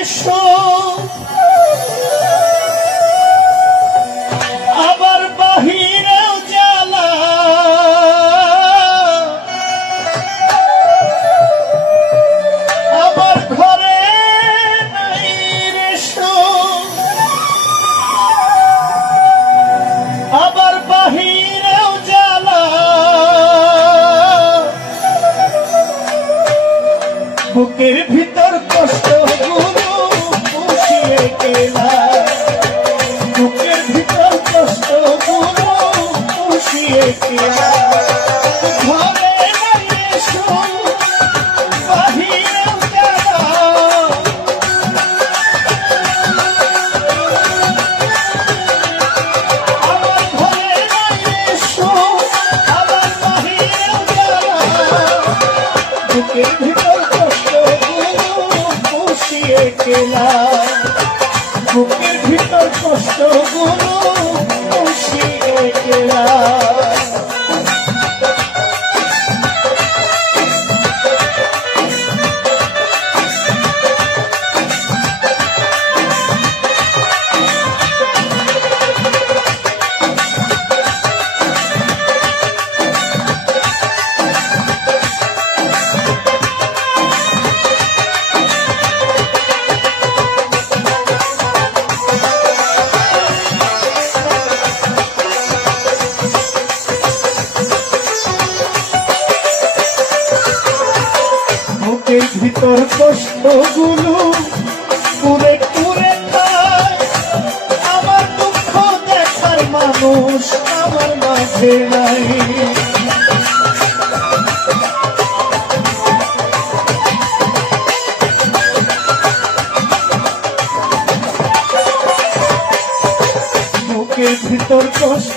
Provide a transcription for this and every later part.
শ্রেষ্ঠ আবার বাহিরেও জ্বালা। আবার ঘরে নাই আবার বাহিরেও জ্বালা। বুকের ভিতর কষ্ট খেলা তোর কষ্টগুলো পুরে পুরে আমার দুঃখ দেখার মানুষ আমার মাঝে নাই। ভিতর কষ্ট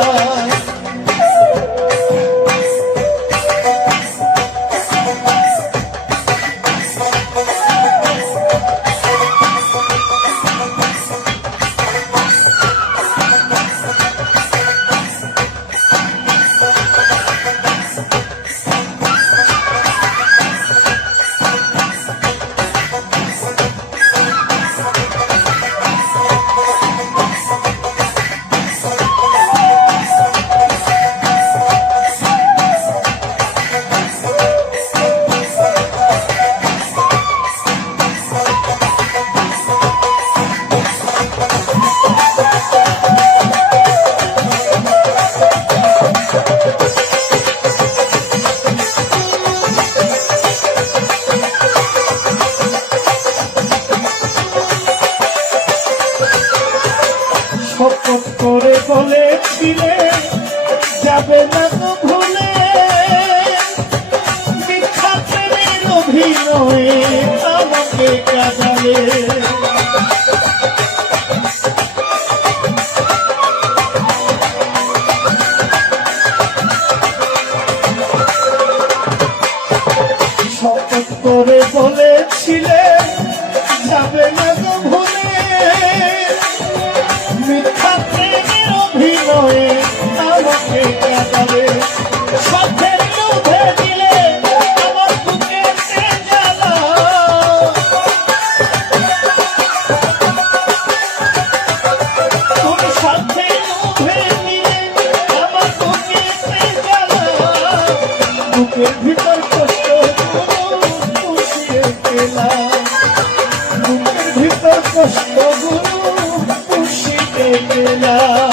la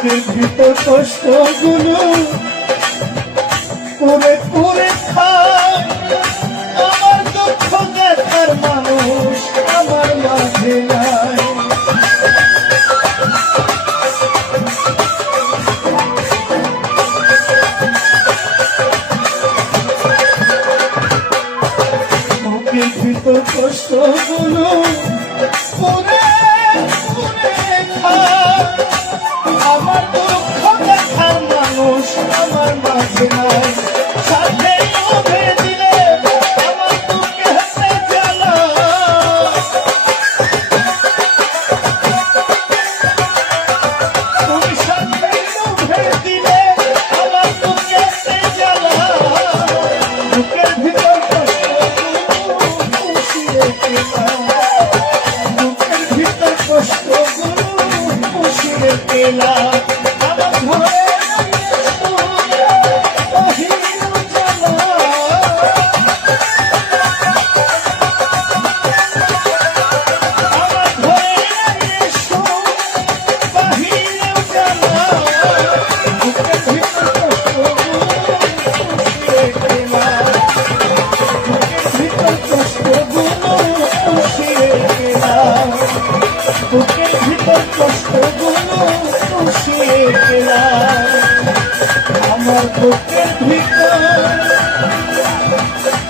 বুকের ভিতর কষ্টগুলো পুরে পুরে খা পুষিয়ে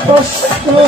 কষ্টগুলো